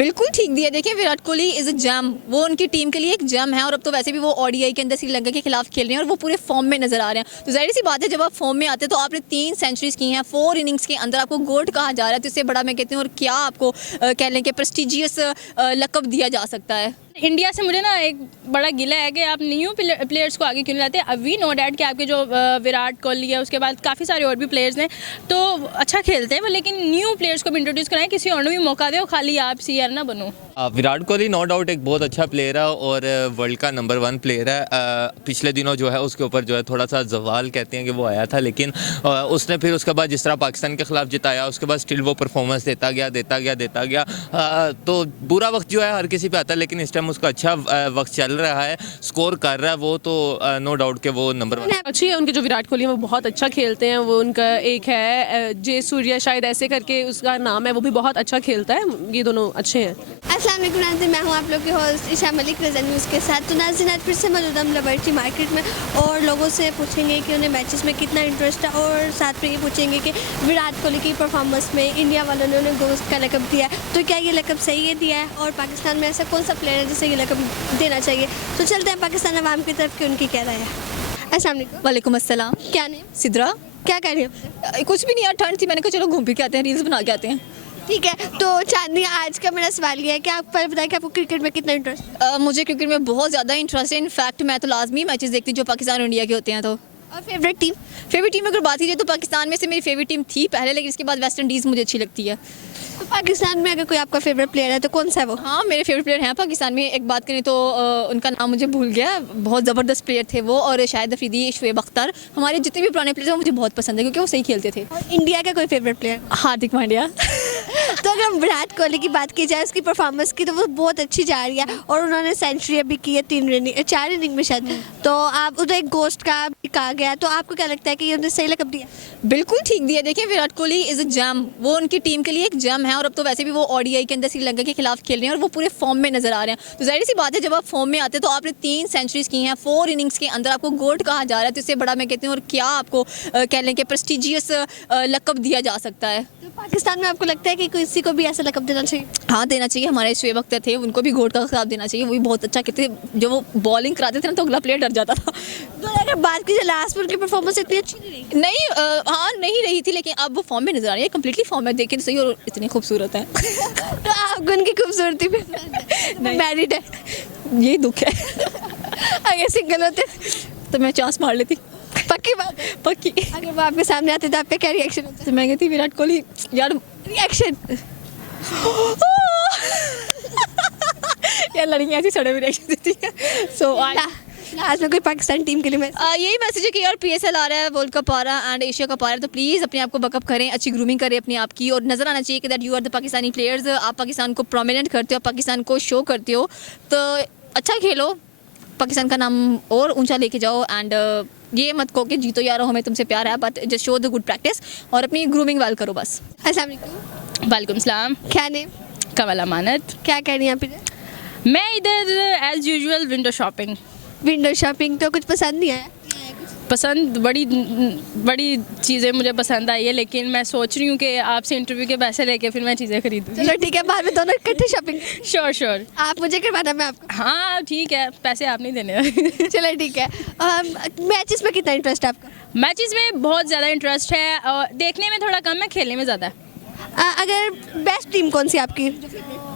बिल्कुल ठीक दिया। देखिए Virat Kohli is a jam, वो उनकी टीम के लिए एक जैम है और अब तो वैसे भी वो ओडीआई के अंदर श्रीलंका के खिलाफ खेल रहे हैं और वो पूरे फॉर्म में नजर आ रहे हैं। तो जाहिर सी बात है जब आप फॉर्म में आते हैं तो आपने 3 सेंचुरीज की हैं, 4 इनिंग्स के अंदर आपको गोल्ड कहा जा रहा है, तो इससे बड़ा मैं कहती हूँ और क्या आपको कह लें कि प्रेस्टिजियस लक़ब दिया जा सकता है। इंडिया से मुझे ना एक बड़ा गिला है कि आप न्यू प्लेयर्स को आगे क्यों नहीं लाते। अभी नो डैट कि आपके जो विराट कोहली है, उसके बाद काफ़ी सारे और भी प्लेयर्स हैं तो अच्छा खेलते हैं, लेकिन न्यू प्लेयर्स को भी इंट्रोड्यूस कराएं, किसी और ने भी मौका दे, खाली आप सीआर ना बनो। विराट कोहली नो डाउट एक बहुत अच्छा प्लेयर है और वर्ल्ड का नंबर 1 प्लेयर है। पिछले दिनों जो है उसके ऊपर जो है थोड़ा सा जवाल कहते हैं कि वो आया था, लेकिन उसने फिर उसके बाद जिस तरह पाकिस्तान के खिलाफ जिताया उसके बाद स्टिल वो परफॉर्मेंस देता गया। तो बुरा वक्त जो है हर किसी पे आता है, लेकिन इस टाइम उसका अच्छा वक्त चल रहा है, स्कोर कर रहा है वो, तो नो डाउट के वो नंबर 1 अच्छी है। उनके जो विराट कोहली है वो बहुत अच्छा खेलते हैं। वो उनका एक है जे सूर्या शायद ऐसे करके उसका नाम है, वो भी बहुत अच्छा खेलता है। ये दोनों अच्छे हैं। अस्सलाम वालेकुम नाज़रीन, मैं हूँ आप लोग की host Isha Malik present news के साथ। तो नाज़रीन आज फिर से मौजूद हम लिबर्टी मार्केट में और लोगों से पूछेंगे कि उन्हें मैचेस में कितना इंटरेस्ट है और साथ में ये पूछेंगे कि विराट कोहली की परफॉर्मेंस में इंडिया वालों ने उन्हें गोस्ट का लक़ब दिया है, तो क्या ये लक़ब सही है दिया है और पाकिस्तान में ऐसा कौन सा प्लेयर है जिसे ये लक़ब देना चाहिए। तो चलते हैं पाकिस्तान अवाम की तरफ कि उनकी क्या राय है। अस्सलाम वालेकुम। वालेकुम अस्सलाम। क्या नेम? सिद्रा। क्या कर रही है? कुछ भी नहीं यार, ठंड थी, मैंने कहा चलो घूम फिर के आते हैं, रील्स बना के आते हैं। ठीक है, तो चांदनी आज का मेरा सवाल ये है कि आप पहले बताएं कि आपको क्रिकेट में कितना इंटरेस्ट है? मुझे क्रिकेट में बहुत ज़्यादा इंटरेस्ट है। इनफैक्ट मैं तो लाजमी मैचेस देखती हूँ जो पाकिस्तान और इंडिया के होते हैं। तो और फेवरेट टीम? फेवरेट टीम अगर बात की जाए तो पाकिस्तान में से मेरी फेवरेट टीम थी पहले, लेकिन इसके बाद वेस्ट इंडीज़ मुझे अच्छी लगती है। तो पाकिस्तान में अगर कोई आपका फेवरेट प्लेयर है तो कौन सा है वो? हाँ मेरे फेवरेट प्लेयर हैं पाकिस्तान में। एक बात करें तो उनका नाम मुझे भूल गया, बहुत ज़बरदस्त प्लेयर थे वो, और शाहिद अफरीदी, शुएब अख्तर, हमारे जितने भी पुराने प्लेयर हैं वो मुझे बहुत पसंद है क्योंकि वो सही खेलते थे। और इंडिया का कोई फेवरेट प्लेयर? हार्दिक पांड्या। तो अगर विराट कोहली की बात की जाए उसकी परफॉर्मेंस की, तो वो बहुत अच्छी जा रही है और उन्होंने सेंचुरी अभी की है 4 इनिंग में शायद। तो आप उधर एक गोस्ट का भी कहा गया, तो आपको क्या लगता है कि ये उन्हें सही लक़ब दिया? बिल्कुल ठीक दिया। देखिए Virat Kohli is a jam, वो उनकी टीम के लिए एक जैम है और अब तो वैसे भी वो ओडीआई के अंदर श्रीलंका के खिलाफ खेल रहे हैं और वो पूरे फॉर्म में नजर आ रहे हैं। तो जाहिर सी बात है जब आप फॉर्म में आते हैं तो आपने 3 सेंचुरीज की हैं, 4 इनिंग्स के अंदर आपको गोल्ड कहा जा रहा है, तो इससे बड़ा मैं कहती हूँ और क्या आपको कह लें कि प्रेस्टिजियस लक़ब दिया जा सकता है। तो पाकिस्तान में आपको लगता है कि किसी को भी ऐसा लक़ब देना चाहिए? हाँ देना चाहिए। हमारे शुएब अख्तर थे, उनको भी गोल्ड का खिताब देना चाहिए, वो भी बहुत अच्छा कहते थे। जब वो बॉलिंग कराते थे ना तो अगला प्लेयर डर जाता था। तो अगर बात की जाए लास्ट में उनकी परफॉर्मेंस इतनी अच्छी नहीं रही? नहीं हाँ नहीं रही थी, लेकिन अब वो फॉर्म में नजर आ रही है, कम्प्लीटली फॉर्म में, देखें तो सही, और इतनी खूबसूरत है। तो आपको उनकी खूबसूरती पे मैरिड है? ये दुख है। अगर सिंगल होते तो मैं चांस मार लेती, पक्की बात है? पक्की। अगर वो आपके सामने आते तो आपका क्या रिएक्शन होता? तो मैं कहती विराट कोहली यार, रिएक्शन यार लड़कियाँ ऐसी सड़े हुए रिएक्शन देती है। सो लास्ट में कोई पाकिस्तान टीम के लिए मैं यही मैसेज है कि यार पीएसएल आ रहा है, वर्ल्ड कप आ रहा है एंड एशिया कप आ रहा है, तो प्लीज़ अपने आप को बकअप करें, अच्छी ग्रूमिंग करें अपने आप की, और नज़र आना चाहिए कि that you are the Pakistani players. आप पाकिस्तान को प्रोमिनेंट करते हो, पाकिस्तान को शो करते हो, तो अच्छा खेलो, पाकिस्तान का नाम और ऊंचा लेके जाओ। एंड ये मत कहो कि जीतो यारो हमें तुमसे प्यार है, but just show the good practice और अपनी ग्रूमिंग वेल करो बस। अस्सलाम वालेकुम। वालेकुम सलाम। क्या नेम? कमल अमानत। क्या कर रही हैं आप इधर? मैं इधर as usual window shopping. Window shopping तो कुछ पसंद नहीं आया? पसंद बड़ी चीज़ें मुझे पसंद आई है, लेकिन मैं सोच रही हूँ कि आपसे इंटरव्यू के पैसे लेके फिर मैं चीज़ें खरीदूँ। चलो ठीक है, बाद में दोनों इकट्ठे शॉपिंग। श्योर। आप मुझे करवाना, मैं आपको। हाँ ठीक है, पैसे आप नहीं देने। चलो ठीक है। मैचेस में कितना इंटरेस्ट है आपका? मैचेस में बहुत ज़्यादा इंटरेस्ट है, और देखने में थोड़ा कम है, खेलने में ज़्यादा है। अगर बेस्ट टीम कौन सी आपकी?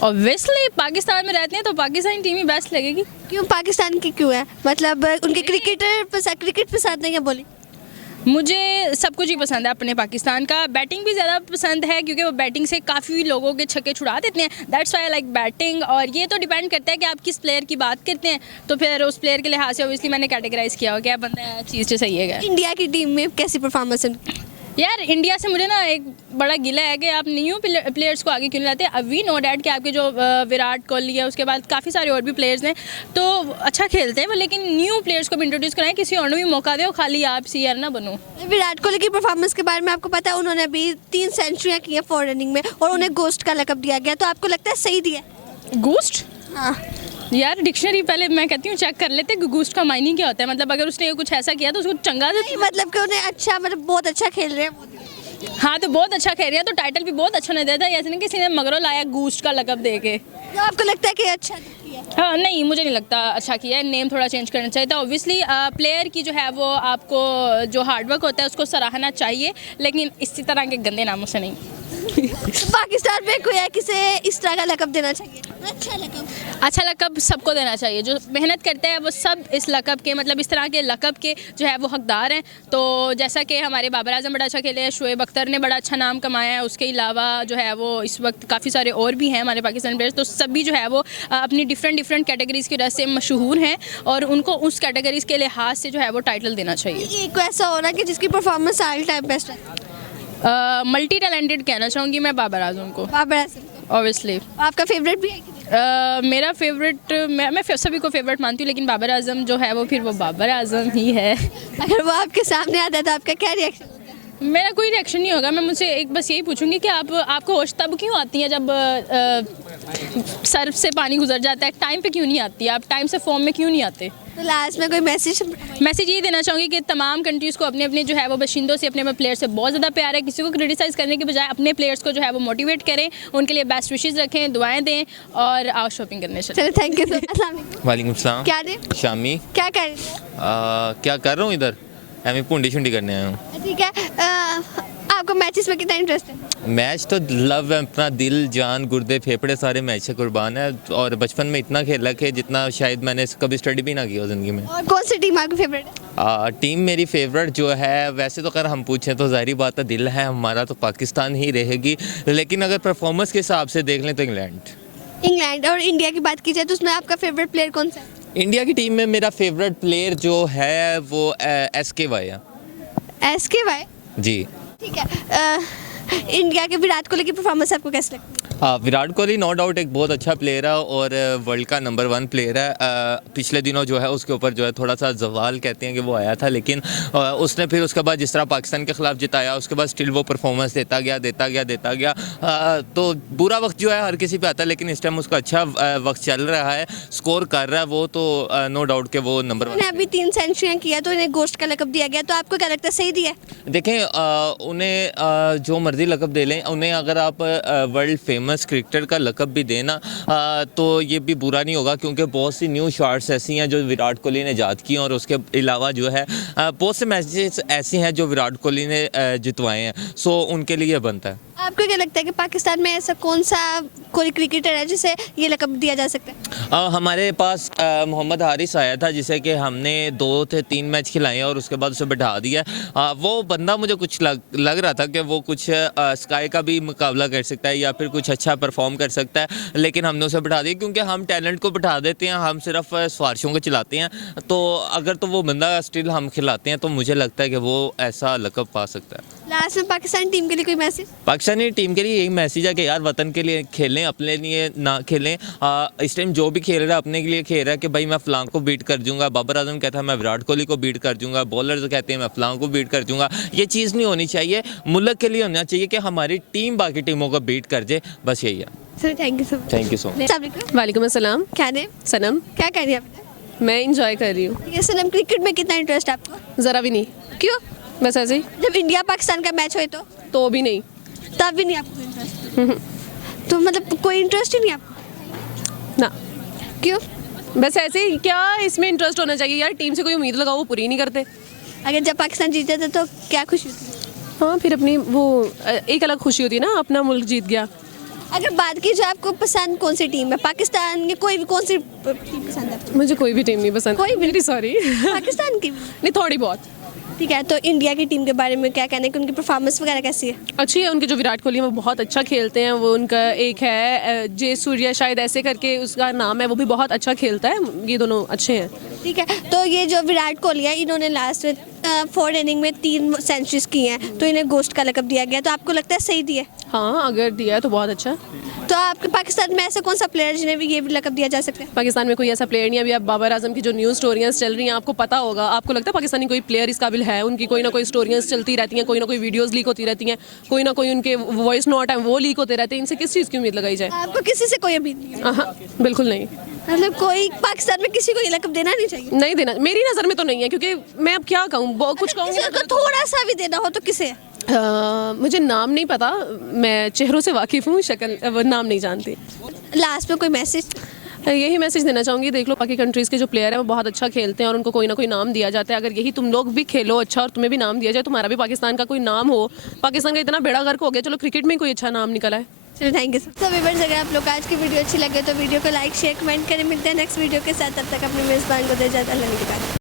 ऑब्वियसली पाकिस्तान में रहते हैं तो पाकिस्तानी टीम ही बेस्ट लगेगी। क्यों पाकिस्तान की क्यों है? मतलब उनके क्रिकेट पसंद नहीं है? बोली मुझे सब कुछ ही पसंद है अपने पाकिस्तान का। बैटिंग भी ज़्यादा पसंद है क्योंकि वो बैटिंग से काफ़ी लोगों के छक्के छुड़ा देते हैं, that's why I like batting. और ये तो डिपेंड करता है कि आप किस प्लेयर की बात करते हैं, तो फिर उस प्लेयर के लिहाज से ऑब्वियसली मैंने कैटेगराइज किया हो क्या बंदा चीज़ से सही है। इंडिया की टीम में कैसी परफॉर्मेंस है? यार इंडिया से मुझे ना एक बड़ा गिला है कि आप न्यू प्लेयर्स को आगे क्यों नहीं लाते। अभी नो डैट कि आपके जो विराट कोहली है, उसके बाद काफ़ी सारे और भी प्लेयर्स हैं तो अच्छा खेलते हैं, लेकिन न्यू प्लेयर्स को भी इंट्रोड्यूस कराएं, किसी और ने भी मौका दे, खाली आप सीआर ना बनो। विराट कोहली की परफॉर्मेंस के बारे में आपको पता है, उन्होंने अभी 3 सेंचुरियाँ की हैं 4 इनिंग में और उन्हें गोस्ट का लक़ब दिया गया, तो आपको लगता है सही दिया? गोस्ट? हाँ यार डिक्शनरी पहले मैं कहती हूँ चेक कर लेते हैं गोस्ट का मायने क्या होता है। मतलब अगर उसने कुछ ऐसा किया तो उसको चंगा नहीं, मतलब कि उन्हें अच्छा, मतलब बहुत अच्छा खेल रहे हैं। हाँ तो बहुत अच्छा खेल रहे हैं, तो टाइटल भी बहुत अच्छा नहीं दिया था, ऐसे नहीं किसी ने मगरों लाया गूस्ट का लकब दे के। तो आपको लगता है कि अच्छा किया? हाँ नहीं, मुझे नहीं लगता अच्छा किया है, नेम थोड़ा चेंज करना चाहिए था। ऑब्वियसली प्लेयर की जो है वो आपको जो हार्डवर्क होता है उसको सराहना चाहिए, लेकिन इसी तरह के गंदे नामों से नहीं। तो पाकिस्तान में कोई है किसे इस तरह का लकब देना चाहिए, अच्छा लकब सबको देना चाहिए, जो मेहनत करते हैं वो सब इस लकब के, मतलब इस तरह के लकब के जो है वो हकदार हैं। तो जैसा कि हमारे बाबर आजम बड़ा अच्छा खेले हैं, शुएब अख्तर ने बड़ा अच्छा नाम कमाया है, उसके अलावा जो है वो इस वक्त काफ़ी सारे और भी हैं हमारे पाकिस्तान प्लेयर्स, तो सभी जो है वो अपनी डिफरेंट कैटेगरीज़ की वजह से मशहूर हैं और उनको उस कैटेगरीज़ के लिहाज से जो है वो टाइटल देना चाहिए। एक ऐसा हो रहा है कि जिसकी परफॉर्मेंस ऑल टाइम बेस्ट है? मल्टी टैलेंटेड कहना चाहूँगी मैं बाबर आजम को, बाबर आजम। ऑब्वियसली। आपका फेवरेट भी है कि नहीं? मेरा फेवरेट मैं सभी को फेवरेट मानती हूँ, लेकिन बाबर आजम जो है वो फिर वो बाबर आजम ही है। अगर वो आपके सामने आता है तो आपका क्या रिएक्शन होता है? मेरा कोई रिएक्शन नहीं होगा, मैं मुझसे एक बस यही पूछूंगी कि आपको होश तब क्यों आती है जब सर से पानी गुजर जाता है, टाइम पे क्यों नहीं आती, आप टाइम से फॉर्म में क्यों नहीं आते? तो लास्ट में कोई मैसेज ये देना चाहूँगी कि तमाम कंट्रीज़ को अपने अपने जो है वो बाशिंदों से, अपने अपने प्लेयर से बहुत ज़्यादा प्यार है। किसी को क्रिटिसाइज़ करने के बजाय अपने प्लेयर्स को जो है वो मोटिवेट करें, उनके लिए बेस्ट विशेज़ रखें, दुआएं दें और आओ शॉपिंग करने चलें। चलो थैंक यू सो मच। अस्सलाम वालेकुम। वालेकुम सलाम। क्या दे शामी। क्या कर रहे हैं? क्या कर रहा हूँ इधर, हमें पुंडी शुंडी करने आया हूँ। ठीक है, आपको मैचेस में कितना इंटरेस्ट है? मैच तो लव है, अपना दिल जान गुर्दे फेफड़े सारे मैच से कुर्बान है, और बचपन में इतना खेला कि जितना शायद मैंने कभी स्टडी भी ना किया ज़िंदगी में। और कौन सी टीम आपकी फेवरेट है? टीम मेरी फेवरेट जो है, वैसे तो अगर हम पूछें तो ज़ाहिर बात है दिल है हमारा तो पाकिस्तान ही रहेगी, लेकिन अगर परफॉर्मेंस के हिसाब से देख लें तो इंग्लैंड। और इंडिया की बात की जाए तो उसमें आपका फेवरेट प्लेयर कौन सा है? इंडिया की टीम में मेरा फेवरेट प्लेयर जो है वो SKY है। SKY जी। ठीक है। इंडिया के विराट कोहली की परफॉर्मेंस आपको कैसी लगती है? विराट कोहली नो डाउट एक बहुत अच्छा प्लेयर है और वर्ल्ड का नंबर 1 प्लेयर है। पिछले दिनों जो है उसके ऊपर जो है थोड़ा सा जवाल कहते हैं कि वो आया था, लेकिन उसने फिर उसके बाद जिस तरह पाकिस्तान के ख़िलाफ़ जिताया उसके बाद स्टिल वो परफॉर्मेंस देता गया। तो बुरा वक्त जो है हर किसी पे आता है, लेकिन इस टाइम उसका अच्छा वक्त चल रहा है, स्कोर कर रहा है वो, तो नो डाउट के वो नंबर 1। उन्हें अभी 3 सेंचुरियाँ किया तो इन्हें गोश्त का लकब दिया गया, तो आपको क्या लगता है सही दिया? देखें, उन्हें जो मर्जी लकब दे लें, उन्हें अगर आप वर्ल्ड फेमस क्रिकेटर का लकब भी देना तो ये भी बुरा नहीं होगा, क्योंकि बहुत सी न्यू शॉट्स ऐसी हैं जो विराट कोहली ने ईजाद की हैं, और उसके अलावा जो है बहुत से मैचेस ऐसे हैं जो विराट कोहली ने जितवाए हैं, सो उनके लिए बनता है। आपको क्या लगता है कि पाकिस्तान में ऐसा कौन सा कोई क्रिकेटर है जिसे ये लकब दिया जा सकता है? हमारे पास मोहम्मद हारिस आया था, जिसे कि हमने 2 से 3 मैच खिलाए और उसके बाद उसे बैठा दिया। वो बंदा मुझे कुछ लग रहा था कि वो कुछ स्काई का भी मुकाबला कर सकता है या फिर कुछ अच्छा परफॉर्म कर सकता है, लेकिन हमने उसे बैठा दिया क्योंकि हम टैलेंट को बैठा देते हैं, हम सिर्फ सिफारिशों को चलाते हैं। तो अगर तो वो बंदा स्टिल हम खिलाते हैं तो मुझे लगता है कि वो ऐसा लकब पा सकता है। लास्ट में पाकिस्तान टीम के लिए कोई मैसेज? पाकिस्तानी टीम के लिए यही मैसेज है कि यार वतन के लिए खेलें, अपने लिए ना खेलें। इस टाइम जो भी खेल रहा है अपने के लिए खेल रहा है कि भाई मैं फलां को बीट कर दूंगा। बाबर आजम कहता है मैं विराट कोहली को बीट कर दूंगा, बॉलर्स कहते हैं मैं फलां को बीट कर दूंगा। ये चीज़ नहीं होनी चाहिए, मुल्क के लिए होना चाहिए कि हमारी टीम बाकी टीमों को बीट कर जाए, बस यही है। Sir thank you so much. Thank you so much. वालेकुम अस्सलाम। क्या नेम? सनम। क्या कर रही है आप? मैं इंजॉय कर रही हूँ। ये सनम, क्रिकेट में कितना इंटरेस्ट है आपको? ज़रा भी नहीं, क्यों? बस ऐसे ही। जब इंडिया पाकिस्तान का मैच हो तो भी नहीं। तब भी नहीं आपको इंटरेस्ट? तो मतलब कोई इंटरेस्ट ही नहीं आपको? ना, क्यों? बस ऐसे ही। क्या इसमें इंटरेस्ट होना चाहिए यार, टीम से कोई उम्मीद लगाओ वो पूरी नहीं करते। अगर जब पाकिस्तान जीते थे तो क्या खुशी होती? हाँ, फिर अपनी वो एक अलग खुशी होती है ना, अपना मुल्क जीत गया। अगर बात की जाए आपको पसंद कौन सी टीम है, पाकिस्तान की कोई भी कौन सी टीम पसंद है आपको? मुझे कोई भी टीम नहीं पसंद। कोई भी? मेरी सॉरी। पाकिस्तान की? नहीं, थोड़ी बहुत। ठीक है, तो इंडिया की टीम के बारे में क्या कहना है कि उनकी परफॉर्मेंस वगैरह कैसी है? अच्छी है। उनके जो विराट कोहली है वो बहुत अच्छा खेलते हैं। वो उनका एक है जे सूर्या शायद ऐसे करके उसका नाम है, वो भी बहुत अच्छा खेलता है। ये दोनों अच्छे हैं। ठीक है, तो ये जो विराट कोहली है इन्होंने लास्ट 4 इनिंग में 3 सेंचुरीज की हैं, तो इन्हें गोश्त का लकब दिया गया, तो आपको लगता है सही दिया? हाँ, अगर दिया है तो बहुत अच्छा। तो आपके पाकिस्तान में ऐसा कौन सा प्लेयर जिन्हें भी ये भी लकब दिया जा सकता है? पाकिस्तान में कोई ऐसा प्लेयर नहीं है। अभी आप बाबर आजम की जो न्यूज़ स्टोरियाँ चल रही हैं आपको पता होगा। आपको लगता है पाकिस्तानी कोई प्लेयर इस काबिल है? उनकी कोई ना कोई स्टोरियाँ चलती रहती हैं, कोई ना कोई वीडियोज़ लीक होती रहती हैं, कोई ना कोई उनके वॉइस नोट है वो लीक होते रहते हैं। इनसे किस चीज़ की उम्मीद लगाई जाए? आपको किसी से कोई उम्मीद नहीं है? हाँ, बिल्कुल नहीं। मतलब कोई पाकिस्तान में किसी को ये लकब देना नहीं चाहिए? नहीं देना, मेरी नज़र में तो नहीं है, क्योंकि मैं अब क्या कहूँ, कुछ कहूँगी किसी को थोड़ा सा भी देना हो तो किसे? मुझे नाम नहीं पता, मैं चेहरों से वाकिफ़ हूँ, शक्ल वो नाम नहीं जानती। लास्ट में कोई मैसेज? यही मैसेज देना चाहूँगी, देख लो बाकी कंट्रीज़ के जो प्लेयर हैं वो बहुत अच्छा खेलते हैं और उनको कोई ना कोई नाम दिया जाता है। अगर यही तुम लोग भी खेलो अच्छा और तुम्हें भी नाम दिया जाए, तुम्हारा भी पाकिस्तान का कोई नाम हो। पाकिस्तान का इतना बेड़ा गर्क हो गया, चलो क्रिकेट में कोई अच्छा नाम निकला है। चलो थैंक यू। तो व्यूअर्स, अगर आप लोग को आज की वीडियो अच्छी लगे तो वीडियो को लाइक शेयर कमेंट करें। मिलते हैं नेक्स्ट वीडियो के साथ, तब तक अपने मेज़बान को दे जाता है।